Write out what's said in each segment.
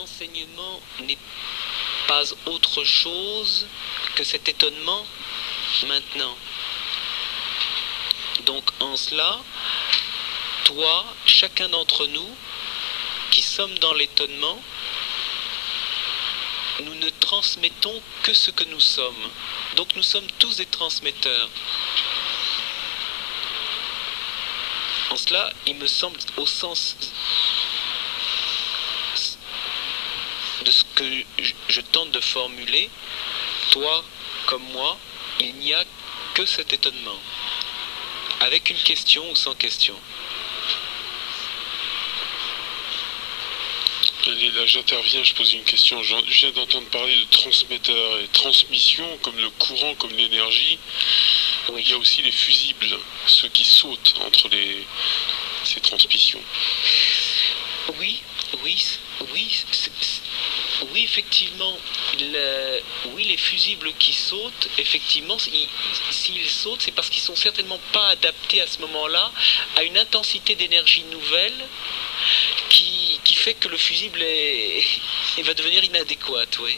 l'enseignement n'est pas autre chose que cet étonnement maintenant. Donc en cela, toi, chacun d'entre nous, qui sommes dans l'étonnement, nous ne transmettons que ce que nous sommes. Donc nous sommes tous des transmetteurs. En cela, il me semble, au sens de ce que je tente de formuler, toi comme moi, il n'y a que cet étonnement. Avec une question ou sans question. Et là, j'interviens, je pose une question. Je viens d'entendre parler de transmetteur et transmission, comme le courant, comme l'énergie. Oui. Il y a aussi les fusibles, ceux qui sautent entre ces transmissions. Oui, effectivement. Les fusibles qui sautent, effectivement, s'ils sautent, c'est parce qu'ils sont certainement pas adaptés à ce moment-là à une intensité d'énergie nouvelle qui fait que le fusible va devenir inadéquat. Oui.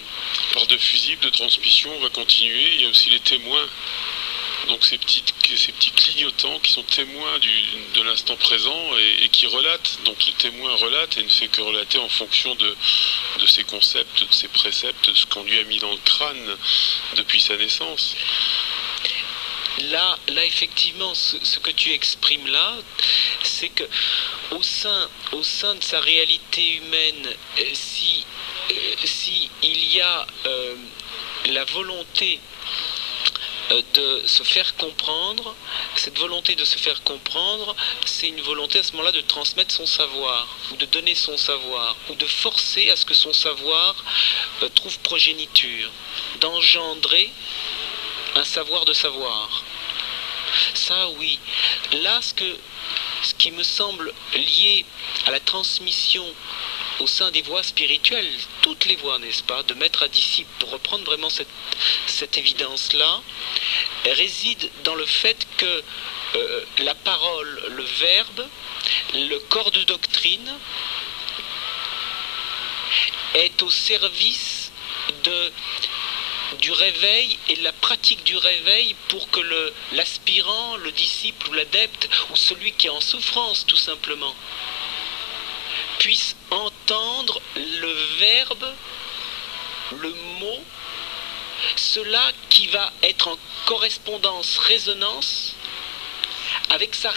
On parle de fusible, de transmission, on va continuer. Il y a aussi les témoins. Donc ces petits clignotants qui sont témoins de l'instant présent et qui relatent. Donc le témoin relate et ne fait que relater en fonction de ses concepts, de ses préceptes, de ce qu'on lui a mis dans le crâne depuis sa naissance. Là effectivement, ce que tu exprimes là, c'est que au sein de sa réalité humaine, si il y a la volonté de se faire comprendre, cette volonté de se faire comprendre, c'est une volonté à ce moment-là de transmettre son savoir, ou de donner son savoir, ou de forcer à ce que son savoir trouve progéniture, d'engendrer un savoir de savoir. Ça oui. Là, ce qui me semble lié à la transmission au sein des voies spirituelles, toutes les voies, n'est-ce pas, de maître à disciple, pour reprendre vraiment cette évidence-là, réside dans le fait que la parole, le verbe, le corps de doctrine est au service du réveil et de la pratique du réveil pour que l'aspirant, le disciple ou l'adepte, ou celui qui est en souffrance tout simplement, puisse entendre le verbe, le mot, cela qui va être en correspondance, résonance avec sa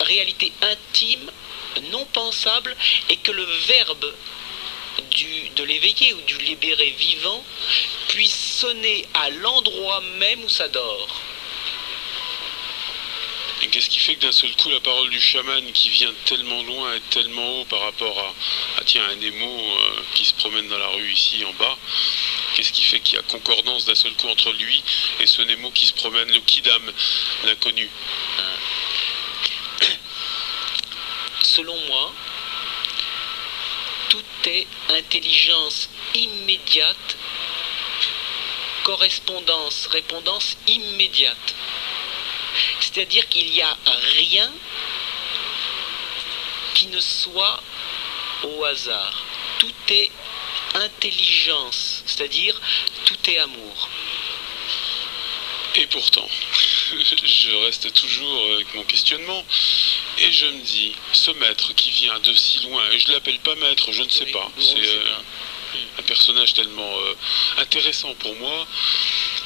réalité intime, non pensable, et que le verbe de l'éveillé ou du libéré vivant puisse sonner à l'endroit même où ça dort. Et qu'est-ce qui fait que d'un seul coup la parole du chaman qui vient tellement loin et tellement haut par rapport à un émo qui se promène dans la rue ici en bas, qu'est-ce qui fait qu'il y a concordance d'un seul coup entre lui et ce Nemo qui se promène, le Kidam, l'inconnu? Selon moi, tout est intelligence immédiate, correspondance, répondance immédiate. C'est-à-dire qu'il n'y a rien qui ne soit au hasard. Tout est intelligence, c'est-à-dire tout est amour. Et pourtant, je reste toujours avec mon questionnement et je me dis, ce maître qui vient de si loin, et je ne l'appelle pas maître, je ne sais pas, c'est un personnage tellement intéressant pour moi.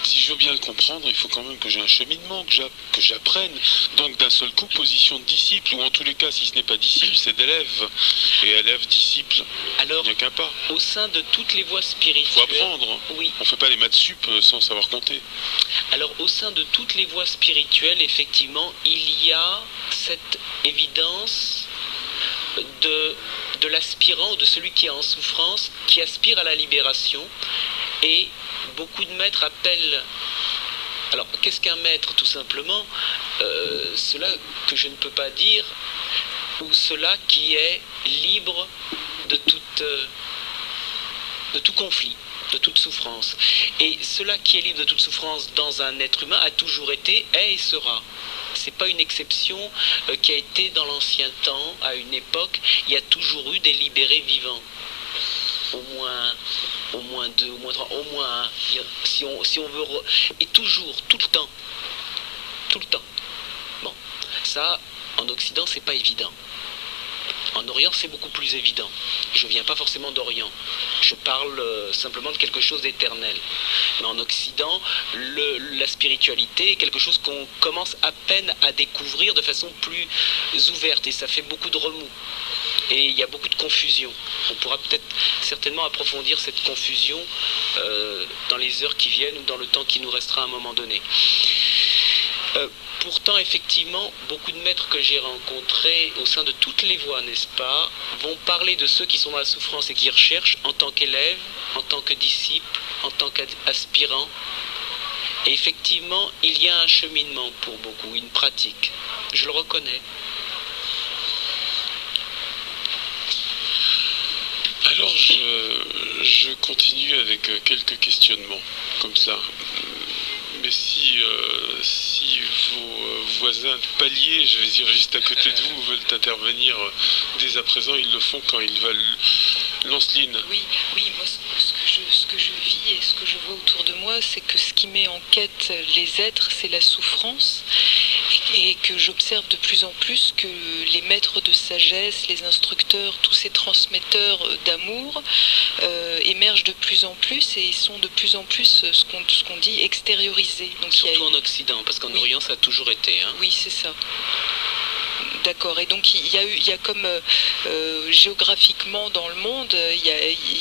Si je veux bien le comprendre, il faut quand même que j'ai un cheminement, que j'apprenne. Donc d'un seul coup, position de disciple, ou en tous les cas, si ce n'est pas disciple, c'est d'élève. Et élève, disciple, alors, il n'y a qu'un pas. Au sein de toutes les voies spirituelles... Il faut apprendre. Oui. On ne fait pas les maths sup sans savoir compter. Alors au sein de toutes les voies spirituelles, effectivement, il y a cette évidence de l'aspirant ou de celui qui est en souffrance, qui aspire à la libération. Et beaucoup de maîtres appellent... Alors, qu'est-ce qu'un maître, tout simplement? Cela que je ne peux pas dire, ou cela qui est libre de tout conflit, de toute souffrance. Et cela qui est libre de toute souffrance dans un être humain a toujours été, est et sera. C'est pas une exception qui a été dans l'ancien temps, à une époque, il y a toujours eu des libérés vivants. au moins deux, au moins trois, au moins un, si on veut, et toujours, tout le temps. Bon, ça, en Occident, c'est pas évident. En Orient, c'est beaucoup plus évident. Je viens pas forcément d'Orient. Je parle simplement de quelque chose d'éternel. Mais en Occident, la spiritualité est quelque chose qu'on commence à peine à découvrir de façon plus ouverte. Et ça fait beaucoup de remous. Et il y a beaucoup de confusion. On pourra peut-être certainement approfondir cette confusion dans les heures qui viennent ou dans le temps qui nous restera à un moment donné. Pourtant, effectivement, beaucoup de maîtres que j'ai rencontrés au sein de toutes les voies, n'est-ce pas, vont parler de ceux qui sont dans la souffrance et qui recherchent en tant qu'élèves, en tant que disciples, en tant qu'aspirants. Et effectivement, il y a un cheminement pour beaucoup, une pratique. Je le reconnais. Alors, je continue avec quelques questionnements, comme ça. Mais si vos voisins de palier, je vais dire juste à côté de vous, veulent intervenir dès à présent, ils le font quand ils veulent. Lanceline. Oui, moi ce que je vis et ce que je vois autour de moi, c'est que ce qui met en quête les êtres, c'est la souffrance. Et que j'observe de plus en plus que les maîtres de sagesse, les instructeurs, tous ces transmetteurs d'amour émergent de plus en plus et sont de plus en plus ce qu'on dit extériorisés. Donc, surtout en Occident, parce qu'en Orient ça a toujours été. Hein. Oui, c'est ça. D'accord, et donc il y a comme géographiquement dans le monde, il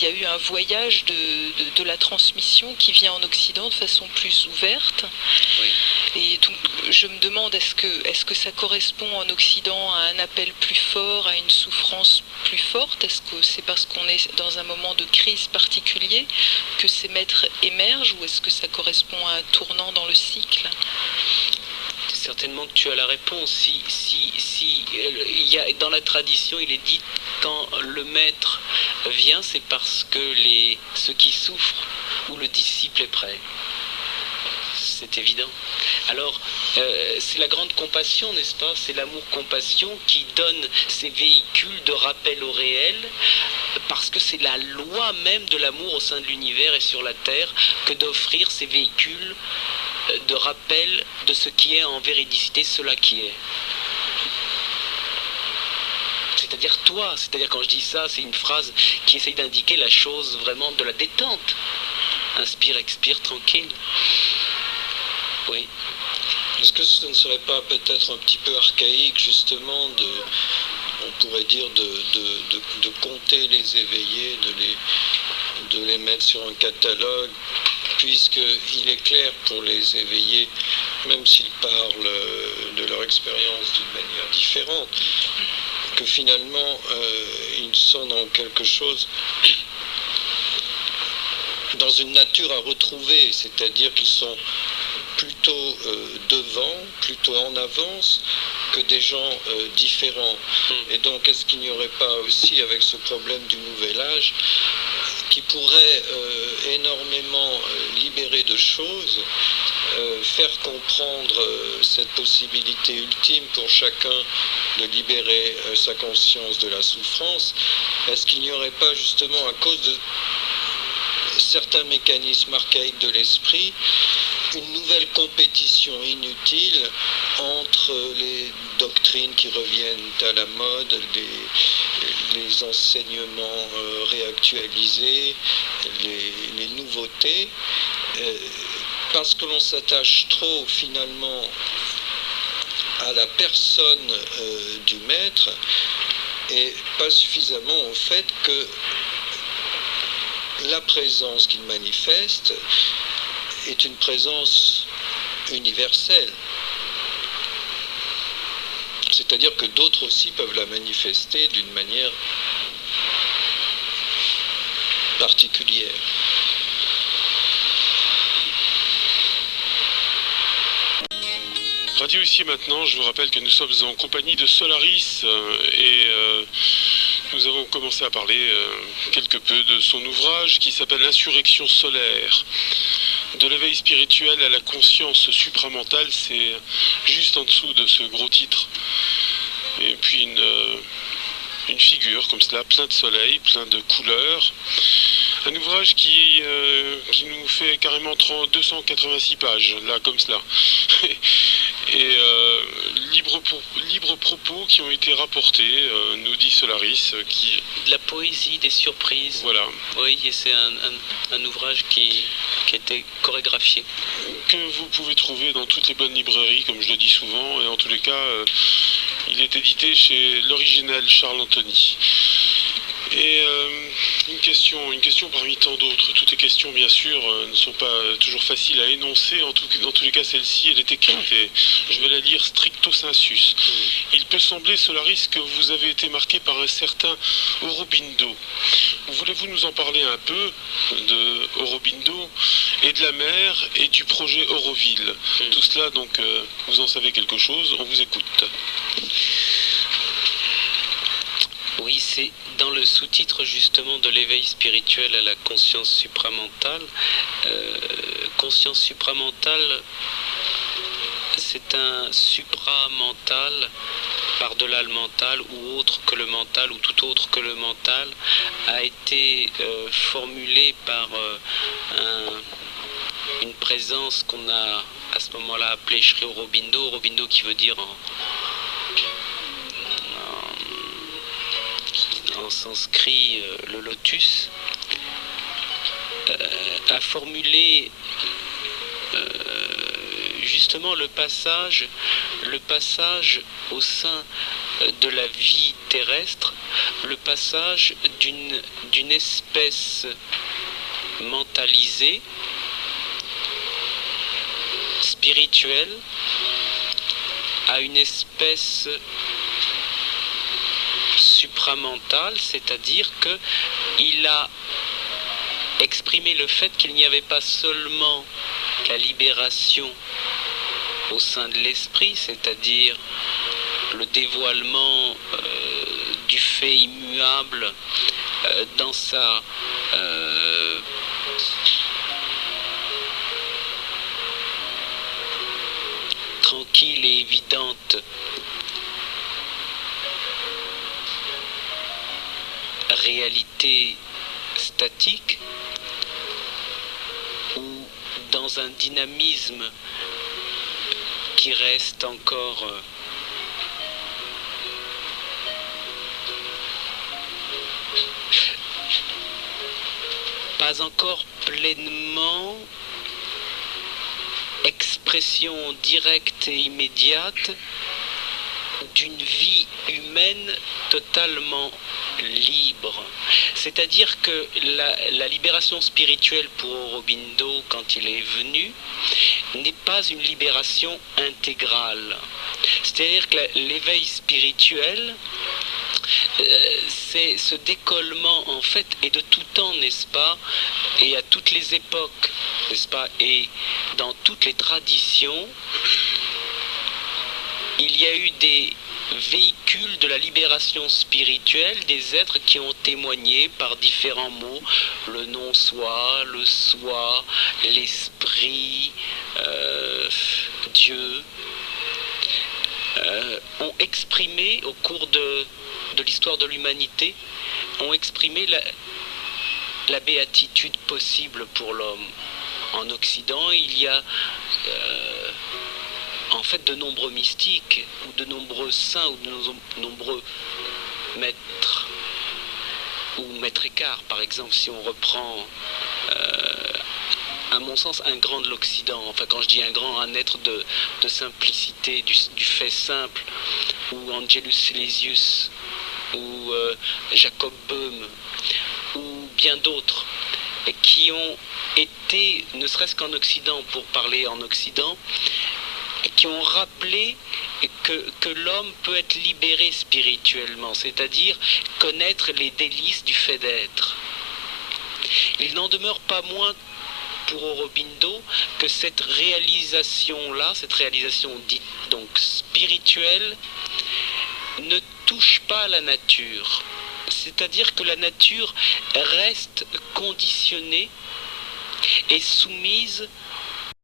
y a eu un voyage de la transmission qui vient en Occident de façon plus ouverte. Oui. Et donc je me demande, est-ce que ça correspond en Occident à un appel plus fort, à une souffrance plus forte? Est-ce que c'est parce qu'on est dans un moment de crise particulier que ces maîtres émergent, ou est-ce que ça correspond à un tournant dans le cycle? Certainement que tu as la réponse. Il y a, dans la tradition, il est dit quand le maître vient, c'est parce que ceux qui souffrent ou le disciple est prêt. C'est évident. Alors, c'est la grande compassion, n'est-ce pas? C'est l'amour-compassion qui donne ces véhicules de rappel au réel, parce que c'est la loi même de l'amour au sein de l'univers et sur la Terre que d'offrir ces véhicules de rappel de ce qui est en véridicité cela qui est. C'est-à-dire toi, c'est-à-dire quand je dis ça, c'est une phrase qui essaye d'indiquer la chose vraiment de la détente. Inspire, expire, tranquille. Oui. Est-ce que ce ne serait pas peut-être un petit peu archaïque justement on pourrait dire de compter les éveillés, de les mettre sur un catalogue, puisqu'il est clair pour les éveillés, même s'ils parlent de leur expérience d'une manière différente, que finalement ils sont dans quelque chose, dans une nature à retrouver, c'est-à-dire qu'ils sont plutôt devant, plutôt en avance que des gens différents. Et donc est-ce qu'il n'y aurait pas aussi, avec ce problème du nouvel âge, qui pourrait énormément libérer de choses, faire comprendre cette possibilité ultime pour chacun de libérer sa conscience de la souffrance? Est-ce qu'il n'y aurait pas justement, à cause de certains mécanismes archaïques de l'esprit, une nouvelle compétition inutile entre les doctrines qui reviennent à la mode, les enseignements réactualisés, les nouveautés, parce que l'on s'attache trop finalement à la personne du maître et pas suffisamment au fait que la présence qu'il manifeste est une présence universelle. C'est-à-dire que d'autres aussi peuvent la manifester d'une manière particulière. Radio Ici et Maintenant, je vous rappelle que nous sommes en compagnie de Solaris et nous avons commencé à parler quelque peu de son ouvrage qui s'appelle Insurrection solaire. De l'éveil spirituel à la conscience supramentale, c'est juste en dessous de ce gros titre. Et puis une figure comme cela, plein de soleil, plein de couleurs. Un ouvrage qui nous fait carrément 286 pages, là, comme cela. Et libre propos qui ont été rapportés, nous dit Solaris. De la poésie, des surprises. Voilà. Oui, et c'est un ouvrage qui était chorégraphié. Que vous pouvez trouver dans toutes les bonnes librairies, comme je le dis souvent, et en tous les cas, il est édité chez l'original Charles Anthony. Et une question parmi tant d'autres. Toutes les questions, bien sûr, ne sont pas toujours faciles à énoncer. Dans tous les cas, celle-ci, elle est écrite et je vais la lire stricto sensus. Il peut sembler, Solaris, que vous avez été marqué par un certain Aurobindo. Voulez-vous nous en parler un peu de Aurobindo et de la mer et du projet Auroville? Tout cela, donc, vous en savez quelque chose, on vous écoute. Oui, c'est dans le sous-titre justement de l'éveil spirituel à la conscience supramentale. Conscience supramentale, c'est un supramental par-delà le mental ou autre que le mental ou tout autre que le mental a été formulé par une présence qu'on a à ce moment-là appelée Sri Aurobindo. Aurobindo qui veut dire en sanskrit le lotus, a formulé justement le passage au sein de la vie terrestre, le passage d'une espèce mentalisée, spirituelle, à une espèce supramentale, c'est-à-dire qu'il a exprimé le fait qu'il n'y avait pas seulement la libération au sein de l'esprit, c'est-à-dire le dévoilement du fait immuable dans sa tranquille et évidente réalité statique, ou dans un dynamisme qui reste encore pas encore pleinement expression directe et immédiate d'une vie humaine totalement libre. C'est-à-dire que la libération spirituelle pour Aurobindo, quand il est venu, n'est pas une libération intégrale. C'est-à-dire que l'éveil spirituel, c'est ce décollement en fait, et de tout temps, n'est-ce pas, et à toutes les époques, n'est-ce pas, et dans toutes les traditions, il y a eu des véhicules de la libération spirituelle, des êtres qui ont témoigné par différents mots, le non-soi, le soi, l'esprit, Dieu, ont exprimé au cours de l'histoire de l'humanité, ont exprimé la béatitude possible pour l'homme. En Occident, il y a en fait de nombreux mystiques, ou de nombreux saints, ou de nombreux maîtres, ou maîtres écarts, par exemple, si on reprend, à mon sens, un grand de l'Occident. Enfin, quand je dis un grand, un être de simplicité, du fait simple, ou Angelus Silesius, ou Jacob Böhm, ou bien d'autres, et qui ont été, ne serait-ce qu'en Occident, pour parler en Occident, qui ont rappelé que l'homme peut être libéré spirituellement, c'est-à-dire connaître les délices du fait d'être. Il n'en demeure pas moins pour Aurobindo que cette réalisation-là, cette réalisation dite donc spirituelle, ne touche pas à la nature. C'est-à-dire que la nature reste conditionnée et soumise